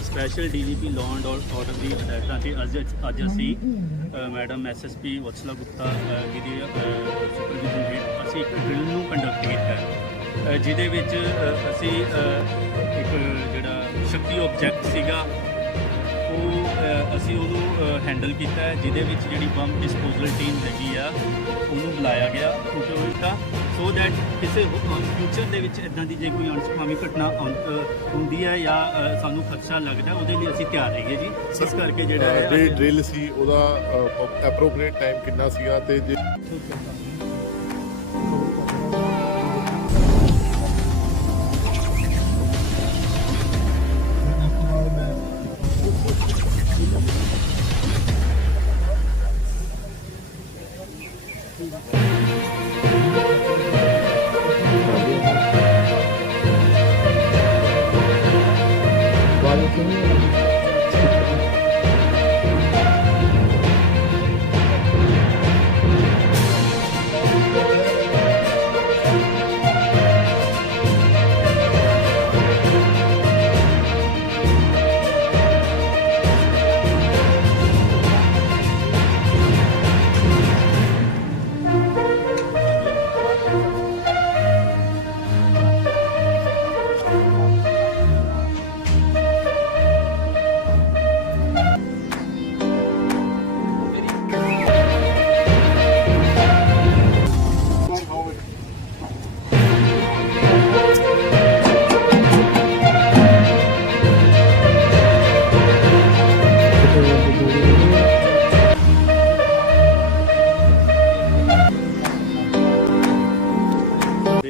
Special DGP law and order ਦੀ ਹਦਾਇਤਾਂ ਤੇ ਅੱਜ ਅੱਜ ਅਸੀਂ ਮੈਡਮ ਐਸਐਸਪੀ ਵਤਸਲਾ ਗੁਪਤਾ ਅ, ਜਿਹਦੀ ਸੁਪਰਵਿਜ਼ਨ ਹੇਠ ਅਸੀਂ ਇੱਕ ਡਰਿਲ ਨੂੰ ਕੰਡਕਟ ਕੀਤਾ ਹੈ ਜਿਹਦੇ ਵਿੱਚ ਅਸੀਂ ਇੱਕ ਜਿਹੜਾ ਸ਼ਕਤੀ ਆਬਜੈਕਟ ਸੀਗਾ ਅਸੀਂ ਉਹਨੂੰ ਹੈਂਡਲ ਕੀਤਾ ਹੈ ਜਿਹਦੇ ਵਿੱਚ ਜਿਹੜੀ ਬੰਬ ਡਿਸਪੋਜ਼ਲ ਟੀਮ ਹੈਗੀ ਆ ਉਹਨੂੰ ਬੁਲਾਇਆ ਗਿਆ ਕਿਉਂਕਿ ਉਹ ਤਾਂ ਸੋ ਦੈਟ ਕਿਸੇ ਫਿਊਚਰ ਦੇ ਵਿੱਚ ਇਦਾਂ ਦੀ ਜੇ ਕੋਈ ਅਣਸੁਖਾਵੀ ਘਟਨਾ ਆਉਂ- ਅ, ਹੁੰਦੀ ਹੈ ਜਾਂ ਅ, ਸਾਨੂੰ ਖਦਸ਼ਾ ਲੱਗਦਾ ਉਹਦੇ ਲਈ ਅਸੀਂ ਤਿਆਰ ਰਹੀਏ ਜੀ। ਇਸ ਕਰਕੇ ਜਿਹੜਾ ਹੈ ਜਿਹੜੀ ਡ੍ਰਿਲ ਸੀ ਉਹਦਾ ਐਪਰੋਪ੍ਰੀਏਟ ਟਾਈਮ ਕਿੰਨਾ ਸੀਗਾ ਤੇ ਜੇ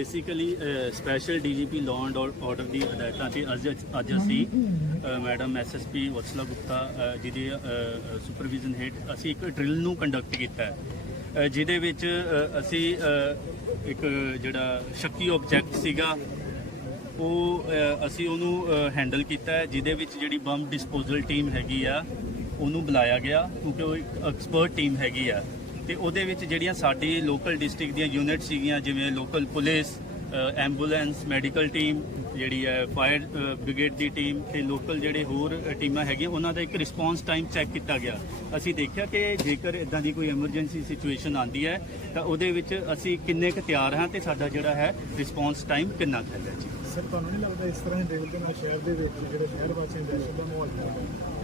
basically special DGP law and order ਦੀ ਹਦਾਇਤਾਂ ਤੇ ਅੱਜ ਅੱਜ ਅਸੀਂ ਅ, ਮੈਡਮ ਐਸਐਸਪੀ ਵਤਸਲਾ ਗੁਪਤਾ ਅ, ਜਿਹਦੀ ਸੁਪਰਵਿਜ਼ਨ ਹੇਠ ਅਸੀਂ ਇੱਕ ਡਰਿਲ ਨੂੰ ਕੰਡਕਟ ਕੀਤਾ ਹੈ। ਜਿਹਦੇ ਵਿੱਚ ਅਸੀਂ ਇੱਕ ਜਿਹੜਾ ਸ਼ੱਕੀ ਆਬਜੈਕਟ ਸੀਗਾ ਉਹ ਅਸੀਂ ਉਹਨੂੰ ਹੈਂਡਲ ਕੀਤਾ ਹੈ ਜਿਹਦੇ ਵਿੱਚ ਜਿਹੜੀ ਬੰਬ ਡਿਸਪੋਜ਼ਲ ਟੀਮ ਹੈਗੀ ਆ ਉਹਨੂੰ ਬੁਲਾਇਆ ਗਿਆ ਕਿਉਂਕਿ ਉਹ ਇੱਕ ਐਕਸਪਰਟ ਟੀਮ ਹੈਗੀ ਆ। ਤੇ ਉਹਦੇ ਵਿੱਚ ਜਿਹੜੀਆਂ ਸਾਡੀ ਲੋਕਲ ਡਿਸਟ੍ਰਿਕਟ ਦੀਆਂ ਯੂਨਿਟ ਸੀਗੀਆਂ, ਜਿਵੇਂ local police ambulance medical team ਜਿਹੜੀ ਹੈ ਫਾਇਰ ਬ੍ਰਿਗੇਡ ਦੀ ਟੀਮ ਤੇ ਲੋਕਲ ਜਿਹੜੇ ਹੋਰ ਟੀਮਾਂ ਹੈਗੀਆਂ, ਉਹਨਾਂ ਦਾ ਇੱਕ ਰਿਸਪੌਂਸ ਟਾਈਮ ਚੈੱਕ ਕੀਤਾ ਗਿਆ। ਅਸੀਂ ਦੇਖਿਆ ਕਿ ਜੇਕਰ ਇਦਾਂ ਦੀ ਕੋਈ ਐਮਰਜੈਂਸੀ ਸਿਚੁਏਸ਼ਨ ਆਂਦੀ ਹੈ ਤਾਂ ਉਹਦੇ ਵਿੱਚ ਅਸੀਂ ਕਿੰਨੇ ਕੁ ਤਿਆਰ ਹਾਂ ਤੇ ਸਾਡਾ ਜਿਹੜਾ ਹੈ ਰਿਸਪੌਂਸ ਟਾਈਮ ਕਿੰਨਾ ਕੁ ਹੈ ਜੀ? ਸਰ ਤੁਹਾਨੂੰ ਨਹੀਂ ਲੱਗਦਾ ਇਸ ਤਰ੍ਹਾਂ ਦੇ ਡੇਲ ਦੇ ਨਾਲ ਸ਼ਹਿਰ ਦੇ ਵਿੱਚ ਜਿਹੜੇ ਸ਼ਹਿਰ ਵਾਸੀਆਂ ਦਾ ਦਹਿਸ਼ਤ ਦਾ ਮਾਹੌਲ ਹੈ?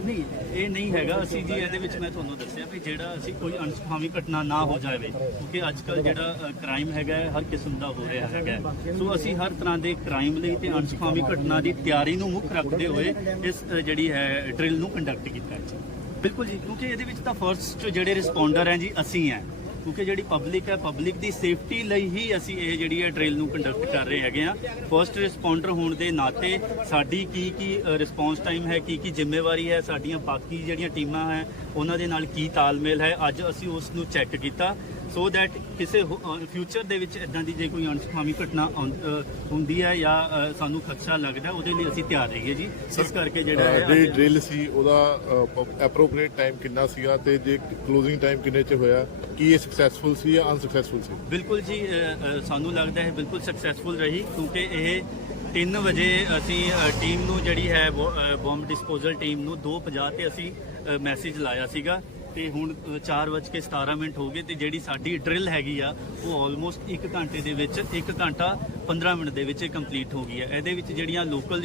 ਨਹੀਂ ਇਹ ਨਹੀਂ ਹੈਗਾ। ਅਸੀਂ ਜੀ ਇਹਦੇ ਵਿੱਚ ਮੈਂ ਤੁਹਾਨੂੰ ਦੱਸਿਆ ਵੀ ਜਿਹੜਾ ਅਸੀਂ ਕੋਈ ਅਣਸੁਖਾਵੀ ਘਟਨਾ ਨਾ ਹੋ ਜਾਵੇ ਕਿਉਂਕਿ ਅੱਜ ਕੱਲ ਜਿਹੜਾ ਕ੍ਰਾਈਮ ਹੈਗਾ ਹਰ ਕਿਸਮ ਦਾ ਹੋ ਰਿਹਾ ਹੈਗਾ। ਸੋ ਅਸੀਂ ਹਰ ਤਰ੍ਹਾਂ ਦੇ ਕ੍ਰਾਈਮ ਲਈ ਤੇ ਅਣਸੁਖਾਵੀ ਘਟਨਾ ਦੀ ਤਿਆਰੀ ਨੂੰ ਮੁੱਖ ਰੱਖਦੇ ਹੋਏ ਇਸ ਜਿਹੜੀ ਹੈ ਡਰਿਲ ਨੂੰ ਕੰਡਕਟ ਕੀਤਾ ਹੈ। ਜੀ ਬਿਲਕੁਲ ਜੀ, ਕਿਉਂਕਿ ਇਹਦੇ ਵਿੱਚ ਤਾਂ ਫਰਸਟ ਜਿਹੜੇ ਰਿਸਪੌਂਡਰ ਹੈ ਜੀ, ਅਸੀਂ ਹੈ। ਕਿਉਂਕਿ ਜਿਹੜੀ ਪਬਲਿਕ ਹੈ ਪਬਲਿਕ ਦੀ ਸੇਫਟੀ ਲਈ ਹੀ ਅਸੀਂ ਇਹ ਜਿਹੜੀ ਹੈ ਟ੍ਰੇਲ ਨੂੰ ਕੰਡਕਟ ਕਰ ਰਹੇ ਹੈਗੇ ਆ ਫਰਸਟ ਰਿਸਪੌਂਡਰ ਹੋਣ ਦੇ ਨਾਤੇ ਸਾਡੀ ਕੀ ਕੀ ਰਿਸਪੌਂਸ ਟਾਈਮ ਹੈ, ਕੀ ਕੀ ਜ਼ਿੰਮੇਵਾਰੀ ਹੈ, ਸਾਡੀਆਂ ਬਾਕੀ ਜਿਹੜੀਆਂ ਟੀਮਾਂ ਹੈ, ਉਹਨਾਂ ਦੇ ਨਾਲ ਕੀ ਤਾਲਮੇਲ ਹੈ, ਅੱਜ ਅਸੀਂ ਉਸ ਨੂੰ ਚੈੱਕ ਕੀਤਾ। ਸੋ ਦੈਟ ਕਿਸੇ ਫਿਊਚਰ ਦੇ ਵਿੱਚ ਇਦਾਂ ਦੀ ਜੇ ਕੋਈ ਅਣਸੁਖਾਵੀ ਘਟਨਾ ਹੁੰਦੀ ਹੈ ਜਾਂ ਸਾਨੂੰ ਖਦਸ਼ਾ ਲੱਗਦਾ ਉਹਦੇ ਲਈ ਅਸੀਂ ਤਿਆਰ ਰਹੀਏ ਜੀ। ਇਸ ਕਰਕੇ ਜਿਹੜਾ ਹੈ ਜਿਹੜੀ ਡ੍ਰਿਲ ਸੀ ਉਹਦਾ ਐਪਰੋਪ੍ਰੀਏਟ ਟਾਈਮ ਕਿੰਨਾ ਸੀਗਾ ਤੇ ਜੇ ਕਲੋਜ਼ਿੰਗ ਟਾਈਮ ਕਿੰਨੇ ਚ ਹੋਇਆ ਕੀ ਇਹ ਸਕਸੈਸਫੁਲ ਸੀ ਜਾਂ ਅਨਸਕਸੈਸਫੁਲ ਸੀ? ਬਿਲਕੁਲ ਜੀ ਸਾਨੂੰ ਲੱਗਦਾ ਹੈ ਬਿਲਕੁਲ ਸਕਸੈਸਫੁਲ ਰਹੀ ਕਿਉਂਕਿ ਇਹ 3 ਵਜੇ ਅਸੀਂ ਟੀਮ ਨੂੰ ਜਿਹੜੀ ਹੈ ਬੰਬ ਡਿਸਪੋਜ਼ਲ ਟੀਮ ਨੂੰ 2:50 ਤੇ ਅਸੀਂ ਮੈਸੇਜ ਲਾਇਆ ਸੀਗਾ। ਤੇ ਹੁਣ 4:17 ਮਿੰਟ ਹੋ ਗਏ ਤੇ ਜਿਹੜੀ ਸਾਡੀ ਡਰਿਲ ਹੈਗੀ ਆ ਉਹ ਆਲਮੋਸਟ 1 ਘੰਟੇ ਦੇ ਵਿੱਚ 1 ਘੰਟਾ 15 ਮਿੰਟ ਦੇ ਵਿੱਚ ਕੰਪਲੀਟ ਹੋ ਗਈ ਹੈ ਇਹਦੇ ਵਿੱਚ ਜਿਹੜੀਆਂ ਲੋਕਲ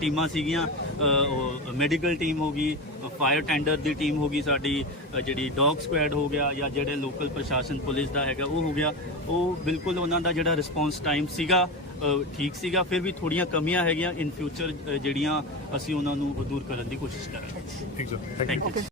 ਟੀਮਾਂ ਸੀਗੀਆਂ ਮੈਡੀਕਲ ਟੀਮ ਹੋ ਗਈ ਫਾਇਰ ਟੈਂਡਰ ਦੀ ਟੀਮ ਹੋ ਗਈ ਸਾਡੀ ਜਿਹੜੀ ਡੌਗ ਸਕੁਐਡ ਹੋ ਗਿਆ ਜਾਂ ਜਿਹੜੇ ਲੋਕਲ ਪ੍ਰਸ਼ਾਸਨ ਪੁਲਿਸ ਦਾ ਹੈਗਾ ਉਹ ਹੋ ਗਿਆ। ਉਹ ਬਿਲਕੁਲ ਉਹਨਾਂ ਦਾ ਜਿਹੜਾ ਰਿਸਪੌਂਸ ਟਾਈਮ ਸੀਗਾ ਠੀਕ ਸੀਗਾ ਫਿਰ ਵੀ ਥੋੜੀਆਂ ਕਮੀਆਂ ਹੈਗੀਆਂ। ਇਨ ਫਿਊਚਰ ਜਿਹੜੀਆਂ ਅਸੀਂ ਉਹਨਾਂ ਨੂੰ ਦੂਰ ਕਰਨ ਦੀ ਕੋਸ਼ਿਸ਼ ਕਰਾਂਗੇ। Thank you